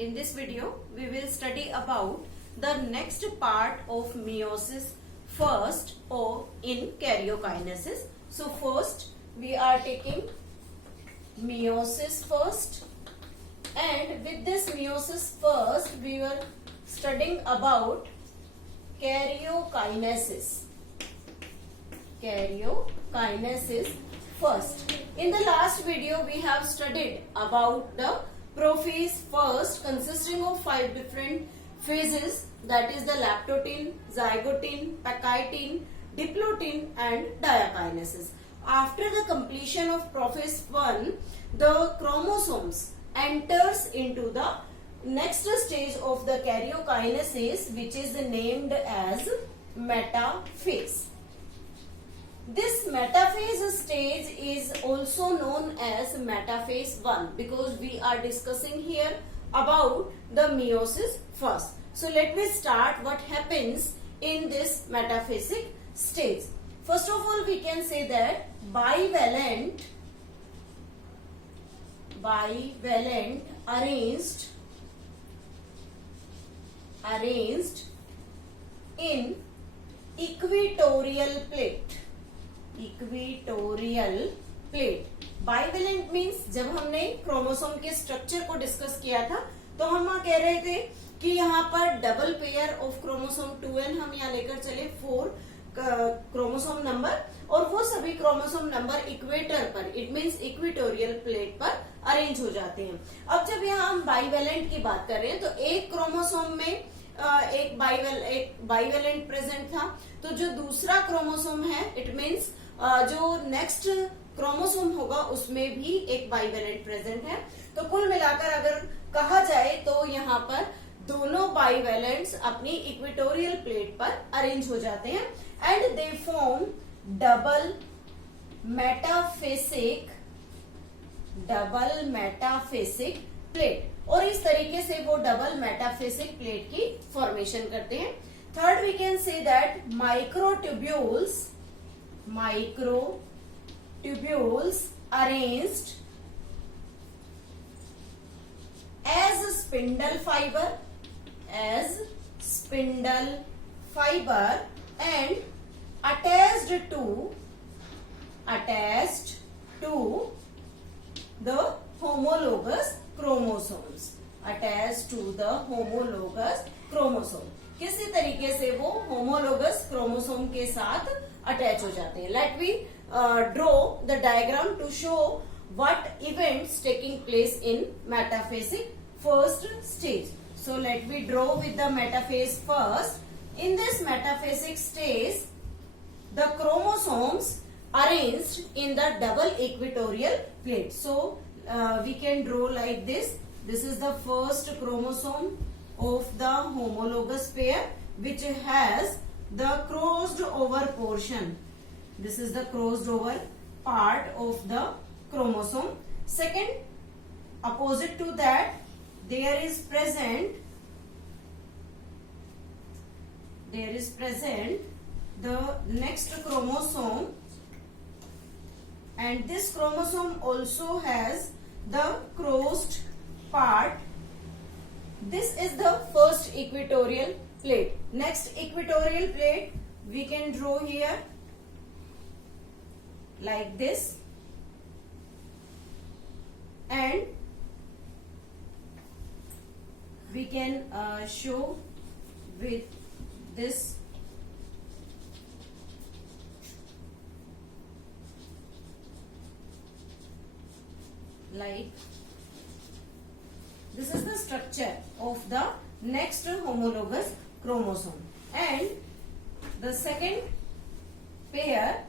In this video, we will study about the next part of meiosis first or in karyokinesis. So first we are taking meiosis first, and with this meiosis first we were studying about karyokinesis. Karyokinesis first. In the last video we have studied about the prophase first, consisting of 5 different phases, that is the lactotin, zygotin, pachytin, diplotin and diakinesis. After the completion of prophase 1, the chromosomes enters into the next stage of the karyokinesis, which is named as metaphase. This metaphase stage is also known as metaphase 1 because we are discussing here about the meiosis first. So let me start what happens in this metaphasic stage. First of all, we can say that bivalent arranged in equatorial plate. Bivalent means जब हमने chromosome के structure को discuss किया था तो हम कह रहे थे कि यहाँ पर double pair of chromosome 2n हम यहाँ लेकर चले 4 क्रोमोसोम नंबर, और वो सभी क्रोमोसोम नंबर इक्वेटर पर, इट मीन्स इक्वेटोरियल प्लेट पर अरेंज हो जाते हैं. अब जब यहाँ हम बाइवेलेंट की बात कर रहे हैं तो एक क्रोमोसोम में एक बाइवेलेंट प्रेजेंट था, तो जो दूसरा क्रोमोसोम है इट मीन्स जो नेक्स्ट क्रोमोसोम होगा उसमें भी एक बाइवेलेंट प्रेजेंट है. तो कुल मिलाकर अगर कहा जाए तो यहाँ पर दोनों बाइवेलेंट्स अपनी इक्वेटोरियल प्लेट पर अरेंज हो जाते हैं and they form double metaphasic plate, और इस तरीके से वो डबल मेटाफेसिक प्लेट की फॉर्मेशन करते हैं. Third we can say that microtubules arranged as spindle fiber and attached to the homologous chromosomes. किसी तरीके से वो होमोलोगस क्रोमोसोम के साथ अटैच हो जाते हैं. Let we draw the diagram to show what events taking place in metaphasic first stage. So let me draw with the metaphase first. In this metaphasic stage, the chromosomes arranged in the double equatorial plate. So we can draw like this. This is the first chromosome of the homologous pair, which has the crossed over portion. This is the crossed over part of the chromosome. Second, opposite to that, there is present the next chromosome, and this chromosome also has the crossed part. This is the first equatorial plate. Next equatorial plate we can draw here like this, and we can show with this like this is the structure of the next homologous chromosome, and the second pair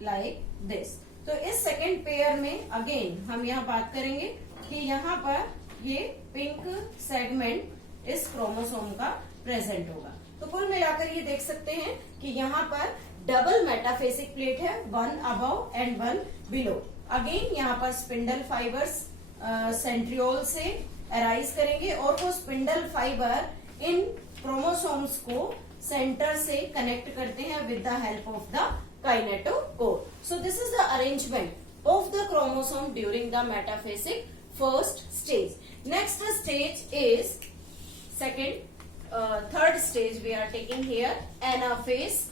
like this. तो इस second pair में again हम यहाँ बात करेंगे कि यहाँ पर ये पिंक सेगमेंट इस क्रोमोसोम का प्रेजेंट होगा. तो कुल मिलाकर ये देख सकते हैं कि यहाँ पर डबल मेटाफेसिक प्लेट है, 1 अबव एंड 1 बिलो. अगेन यहाँ पर स्पिंडल फाइबर्स सेंट्रियोल से अराइज करेंगे और वो स्पिंडल फाइबर इन क्रोमोसोम्स को सेंटर से कनेक्ट करते हैं with the help of the kinetochore. So this is the arrangement of the chromosome during the metaphasic first stage. Next stage is third stage we are taking here, anaphase.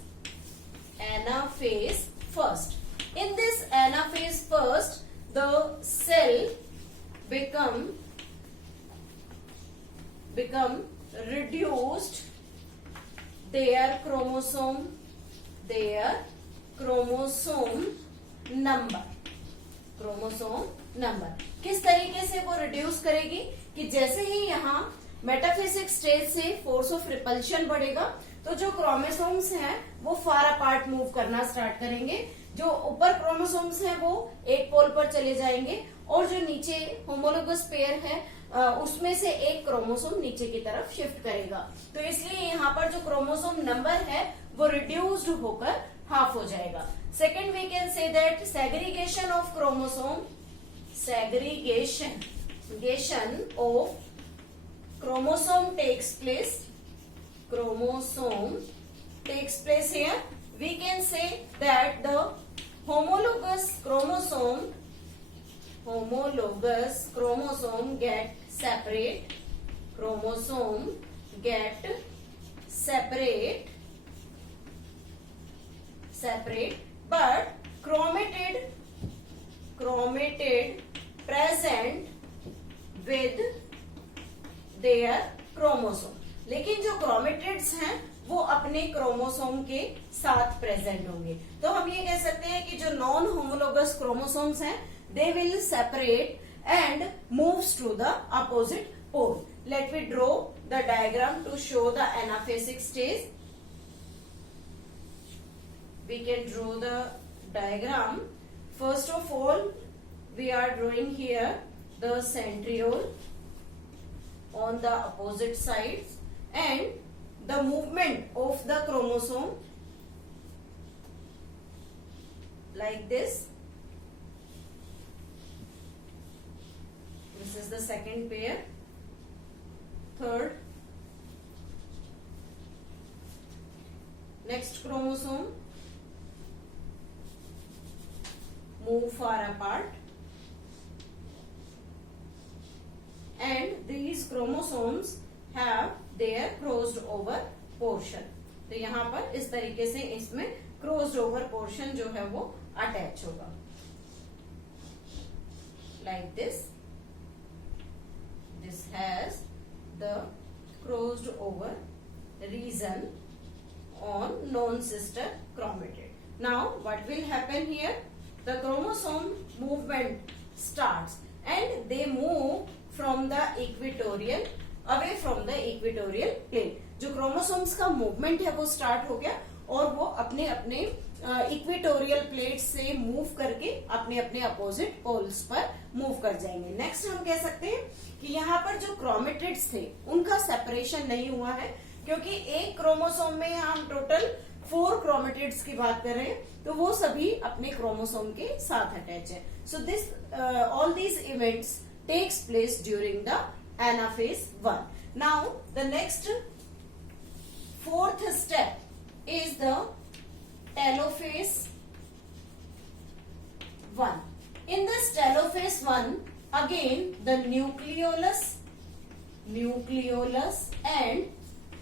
Anaphase first. In this anaphase first, the cell become reduced their chromosome number. किस तरीके से वो reduce करेगी कि जैसे ही यहाँ metaphysic stage से force of repulsion बढ़ेगा तो जो क्रोमोसोम्स हैं वो फार अपार्ट मूव करना स्टार्ट करेंगे। जो ऊपर क्रोमोसोम्स हैं वो एक पोल पर चले जाएंगे और जो नीचे होमोलोगस पेयर है उसमें से एक क्रोमोसोम नीचे की तरफ शिफ्ट करेगा। तो इसलिए यहाँ पर जो क्रोमोसोम नंबर है वो रिड्यूस्ड होकर हाफ हो जाएगा। Second we can say that segregation of chromosome, segregation of chromosome takes place here. We can say that the homologous chromosome get separate, but chromatid present with their chromosome. लेकिन जो chromatids हैं वो अपने chromosome के साथ present होंगे। तो हम ये कह सकते हैं कि जो नॉन होमोलोगस क्रोमोसोम्स हैं they will separate and moves to the opposite pole. Let me draw the diagram to show the anaphasic stage. We can draw the diagram. First of all, we are drawing here the centriole on the opposite sides and the movement of the chromosome like this. This is the second pair, third, next chromosome move far apart and these chromosomes have their crossed over portion. तो यहाँ पर इस तरीके से इसमें crossed over portion जो है वो अटैच होगा like this. This has the crossed over region on non-sister chromatid. Now what will happen here? The chromosome movement starts and they move from the equatorial away from the equatorial plane. जो chromosomes का movement है वो start हो गया और वो अपने अपने इक्वेटोरियल प्लेट से मूव करके अपने अपने अपोजिट पोल्स पर मूव कर जाएंगे। नेक्स्ट हम कह सकते हैं कि यहाँ पर जो क्रोमेटिड्स थे उनका सेपरेशन नहीं हुआ है क्योंकि एक क्रोमोसोम में हम टोटल 4 क्रोमेटिड्स की बात कर रहे हैं तो वो सभी अपने क्रोमोसोम के साथ अटैच है। So this all these events takes place during the anaphase 1. Now the next fourth step is the telophase 1. In this telophase 1 again the nucleolus and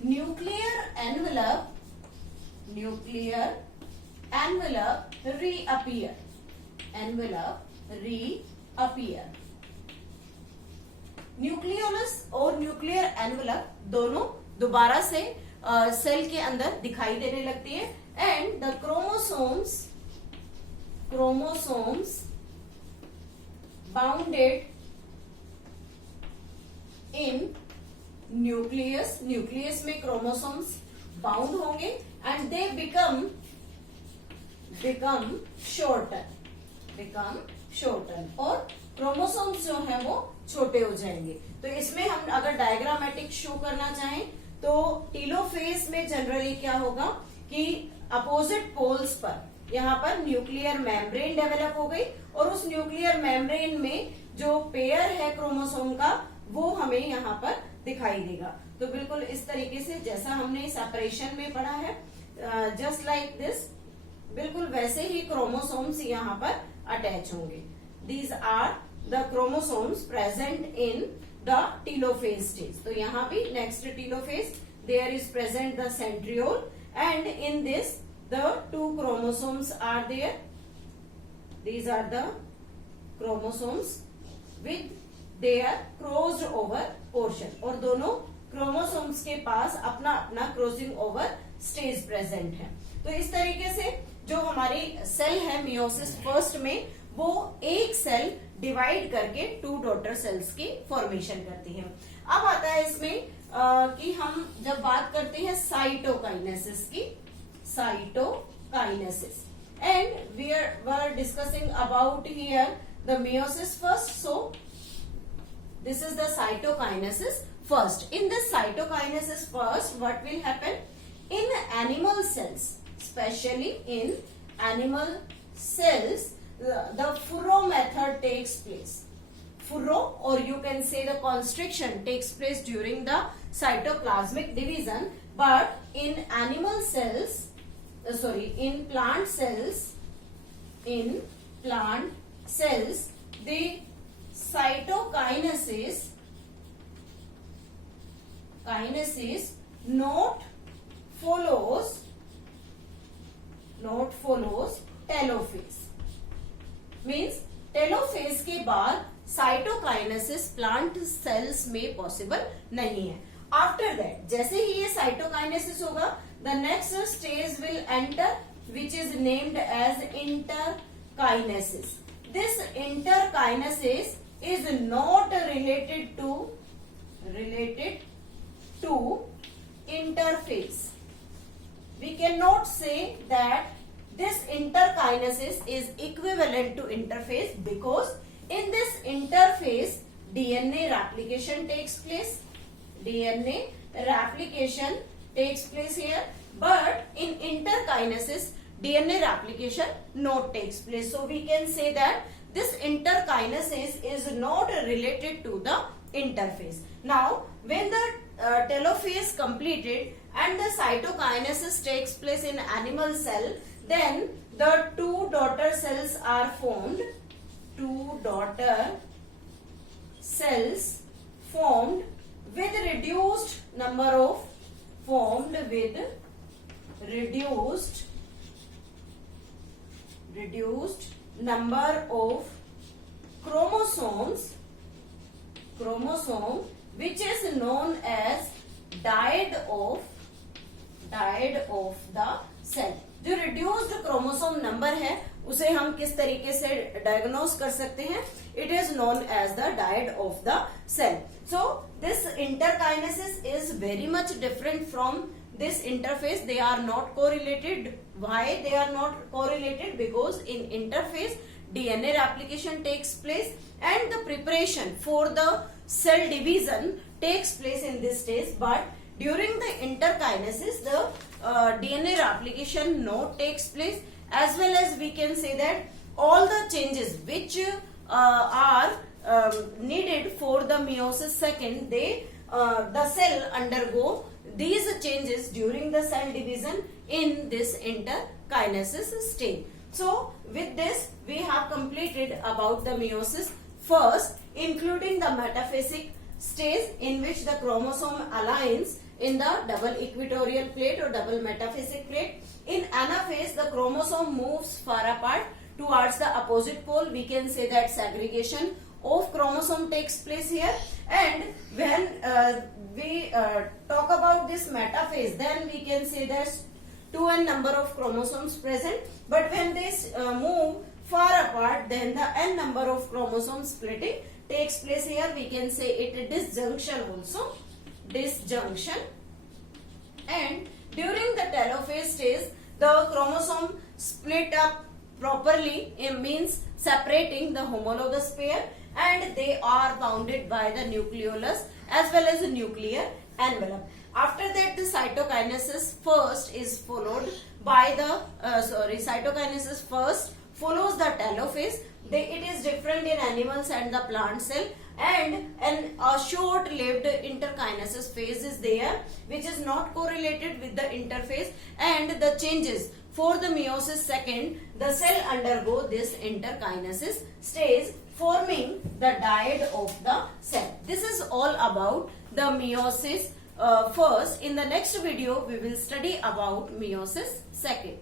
nuclear envelope reappear. Nucleolus और nuclear envelope दोनों दोबारा से cell के अंदर दिखाई देने लगती है and the chromosomes bounded in nucleus में क्रोमोसोम्स बाउंड होंगे एंड दे बिकम शॉर्टन और क्रोमोसोम्स जो है वो छोटे हो जाएंगे। तो इसमें हम अगर डायग्रामेटिक शो करना चाहें तो टीलोफेज में जनरली क्या होगा कि अपोजिट पोल्स पर यहाँ पर न्यूक्लियर मेम्ब्रेन डेवलप हो गई और उस न्यूक्लियर मेम्ब्रेन में जो पेयर है क्रोमोसोम का वो हमें यहाँ पर दिखाई देगा। तो बिल्कुल इस तरीके से जैसा हमने सेपरेशन में पढ़ा है जस्ट लाइक दिस, बिल्कुल वैसे ही क्रोमोसोम्स यहाँ पर अटैच होंगे। These are the chromosomes present in the telophase stage. तो यहाँ भी next telophase there is present the centriole, and in this the two chromosomes are there. These are the chromosomes with their crossed over portion, और दोनों chromosomes के पास अपना अपना crossing over stage present है. तो इस तरीके से जो हमारी सेल है मियोसिस फर्स्ट में, वो एक सेल डिवाइड करके टू डॉटर सेल्स की फॉर्मेशन करती है. अब आता है इसमें कि हम जब बात करते हैं साइटोकाइनेसिस की, cytokinesis, and we are discussing about here the meiosis first. So this is the cytokinesis first. In this cytokinesis first, what will happen in animal cells, especially in animal cells, the furrow method takes place. Furrow, or you can say the constriction, takes place during the cytoplasmic division, but in animal cells, in plant cells, the cytokinesis not follows telophase. Means telophase के बाद cytokinesis plant cells में possible नहीं है. After that जैसे ही ये cytokinesis होगा, the next stage will enter which is named as interkinesis. This interkinesis is not related to interphase. We cannot say that this interkinesis is equivalent to interphase, because in this interphase DNA replication takes place. DNA replication takes place here, but in interkinesis DNA replication not takes place. So we can say that this interkinesis is not related to the interphase. Now when the telophase completed and the cytokinesis takes place in animal cell, then the two daughter cells are formed. Two daughter cells formed with reduced number of chromosomes, which is known as diad of the cell. जो reduced chromosome number है उसे हम किस तरीके से diagnose कर सकते हैं? It is known as the diad of the cell. So this interkinesis is very much different from this interphase. They are not correlated. Why they are not correlated? Because in interphase DNA replication takes place and the preparation for the cell division takes place in this stage, but during the interkinesis the DNA replication not takes place, as well as we can say that all the changes which are needed for the meiosis second, the cell undergo these changes during the cell division in this interkinesis stage. So with this we have completed about the meiosis first, including the metaphasic stage in which the chromosome aligns in the double equatorial plate or double metaphasic plate. In anaphase the chromosome moves far apart towards the opposite pole. We can say that segregation of chromosome takes place here, and when we talk about this metaphase, then we can say there's 2n number of chromosomes present, but when they move far apart, then the n number of chromosomes splitting takes place here. We can say it disjunction also, disjunction. And during the telophase stage the chromosome split up properly, it means separating the homologous pair, and they are bounded by the nucleolus as well as the nuclear envelope. After that the cytokinesis first is followed by the cytokinesis first follows the telophase. It is different in animals and the plant cell, and a short-lived interkinesis phase is there which is not correlated with the interphase, and the changes for the meiosis second, the cell undergo this interkinesis stage forming the diad of the cell. This is all about the meiosis first. In the next video, we will study about meiosis second.